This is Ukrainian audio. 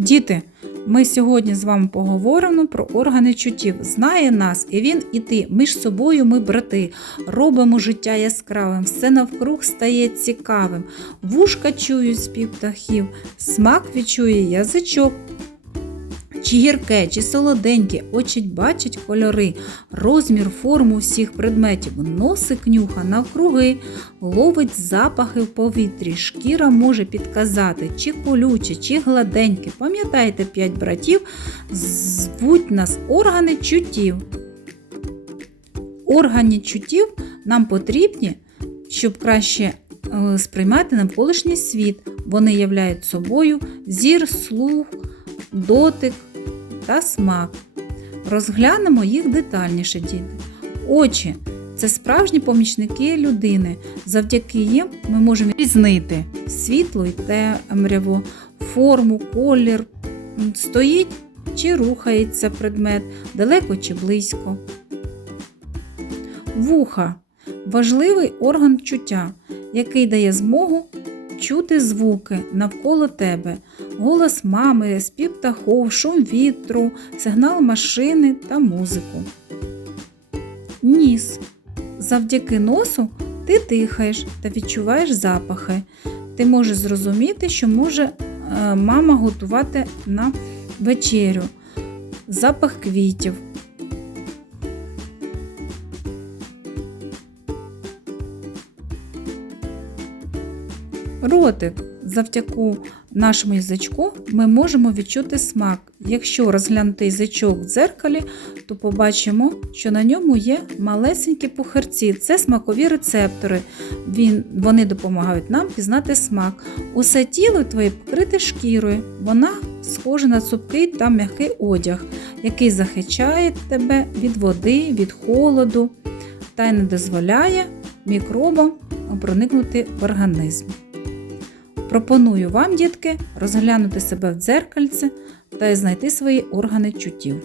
Діти, ми сьогодні з вами поговоримо про органи чуттів. Знає нас і він, і ти. Між собою ми брати. Робимо життя яскравим, все навкруг стає цікавим. Вушка чують спів птахів, смак відчує язичок. Чи гірке, чи солоденьке, очі бачать кольори, розмір, форму всіх предметів, носик нюха навкруги, ловить запахи в повітрі, шкіра може підказати, чи колюче, чи гладеньке. Пам'ятайте, п'ять братів звуть нас органи чуттів. Органи чуттів нам потрібні, щоб краще е, сприймати навколишній світ. Вони являють собою зір, слух, дотик та смак. Розглянемо їх детальніше, діти. Очі це справжні помічники людини. Завдяки їм ми можемо різнити світло і темряву, форму, колір, стоїть чи рухається предмет, далеко чи близько. Вуха важливий орган чуття, який дає змогу чути звуки навколо тебе, голос мами, спів птахов, шум вітру, сигнал машини та музику. Ніс. Завдяки носу ти дихаєш та відчуваєш запахи. Ти можеш зрозуміти, що може е, мама готувати на вечерю, запах квітів. Ротик. Завдяки нашому язичку ми можемо відчути смак. Якщо розглянути язичок в дзеркалі, то побачимо, що на ньому є малесенькі пухарці. Це смакові рецептори. Він, вони допомагають нам пізнати смак. Усе тіло твоє покрите шкірою. Вона схожа на цупкий та м'який одяг, який захищає тебе від води, від холоду та й не дозволяє мікробам проникнути в організм. Пропоную вам, дітки, розглянути себе в дзеркальце та знайти свої органи чуттів.